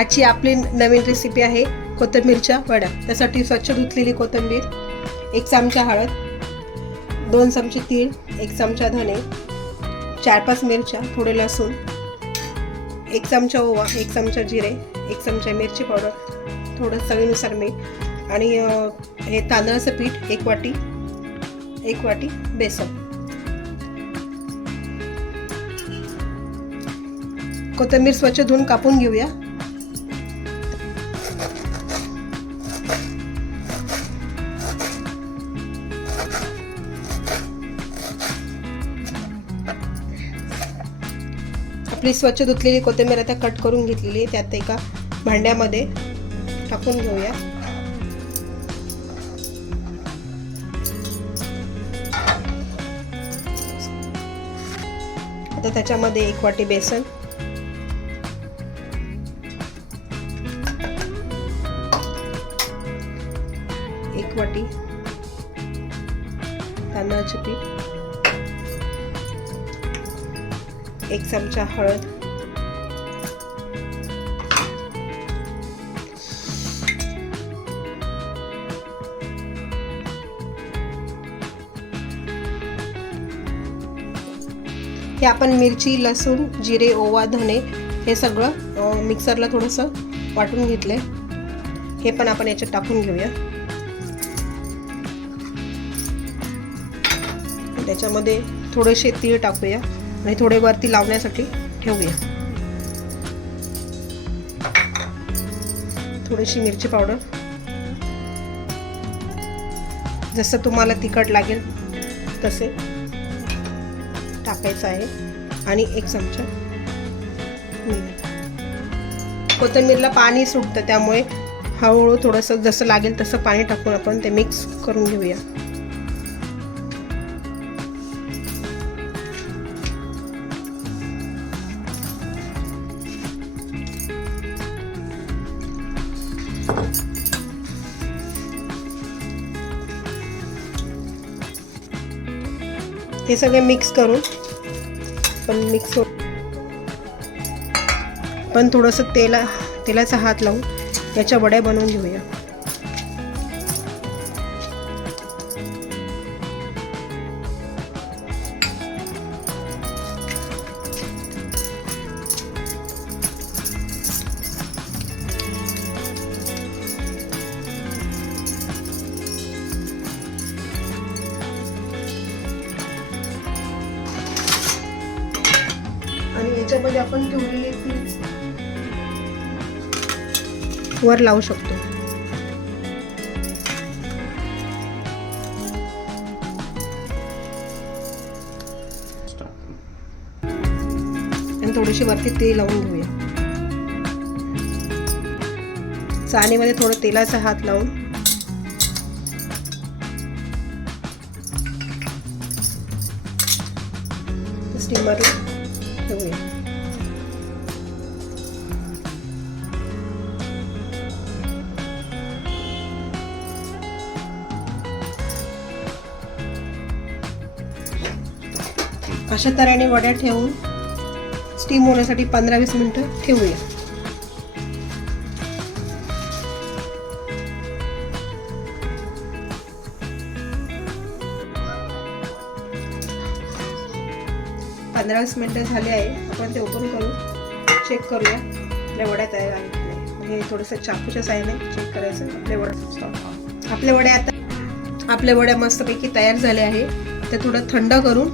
आजची आपली नवीन रेसिपी आहे कोथिंबीरच्या वड्या. त्यासाठी स्वच्छ धुतलेली कोथिंबीर, 1 चमचा हळद, 2 चमचे तीळ, 1 चमचा धने, 4-5 मिरच्या, थोडे लसूण, 1 चमचा ओवा, 1 चमचा जिरे, 1 चमचा मिरची पावडर, थोडं चवीनुसार मीठ आणि हे तांदळाचं पीठ 1 वाटी बेसन. कोथिंबीर स्वच्छ धुवून कापून घेऊया. आपली स्वच्छ धुतलेली कोथिंबीर आता कट करून घेतलेली आहे. त्यात एका भांड्यामध्ये टाकून घेऊया. आता त्याच्यामध्ये 1 वाटी बेसन, 1 वाटी तांदळाचे पीठ, 1 चमचा हळद, हे आपण मिरची, लसूण, जिरे, ओवा, धने हे सगळं मिक्सरला थोडंसं वाटून घेतलंय. हे पण आपण याच्यात टाकून घेऊया. त्याच्यामध्ये थोडेसे तीळ टाकूया आणि थोडे वरती लावण्यासाठी ठेवूया. थोडीशी मिरची पावडर, जसं तुम्हाला तिखट लागेल तसे टाकायचं आहे आणि 1 चमचा मीठ. कोथिंबीरला पाणी सुटतं, त्यामुळे हळूहळू थोडंसं जसं लागेल तसं पाणी टाकून आपण ते मिक्स करून घेऊया. हे सगळे मिक्स करून पण थोडंसं तेलाचा हात लावून याच्या वड्या बनवून घेऊया. आणि याच्यामध्ये आपण ठेवलेले पीठ वर लावू शकतो. आणि थोडीशी वरती तेल लावून घेऊया. चाळणीमध्ये थोडं तेलाचा हात लावून स्टीमरला ठेवूया. अशा तऱ्हेने वड्या ठेवून स्टीम होण्यासाठी 15-20 मिनिटं ठेवूया. मिनिटं झाले आहे. आपण ते ओपन करून चेक करूया आपल्या वड्या तयार आहेत. हे थोडंसं चाकूच्या साहाय्याने चेक करायचं. आपल्या वड्या मस्तपैकी तयार झाल्या आहे. ते थोडं थंड करून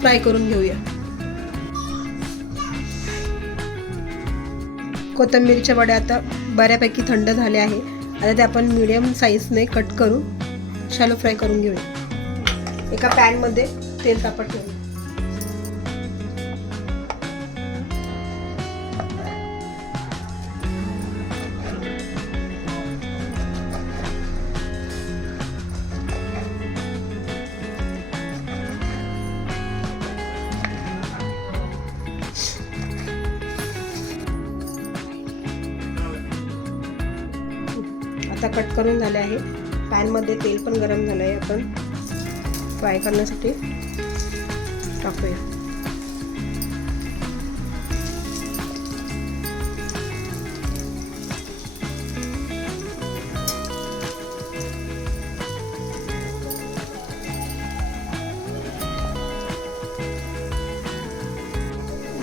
फ्राय करून घेऊया. कोथिंबीरच्या वड्या आता बऱ्यापैकी थंड झाल्या आहे. आता ते आपण मीडियम साईजने कट करून शॅलो फ्राय करून घेऊया. एका पॅनमध्ये तेल तापत ठेवूया. आता कट करून झाले आहे. पॅनमध्ये तेल पण गरम झालं आहे. आपण फ्राय करण्यासाठी टाकूया.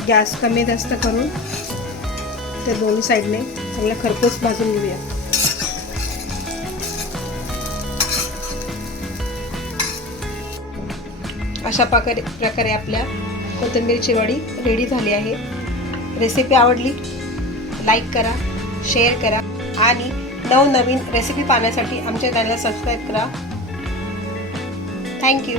गॅस कमी जास्त करून त्या दोन्ही साईडने चांगला खरपूस भाजून घेऊया. अशा प्रकारे आपल्या कोथिंबीरची वडी रेडी झाली आहे. रेसिपी आवडली लाईक करा, शेअर करा आणि नवनवीन रेसिपी पाहण्यासाठी आमच्या चॅनलला सबस्क्राईब करा. थँक्यू.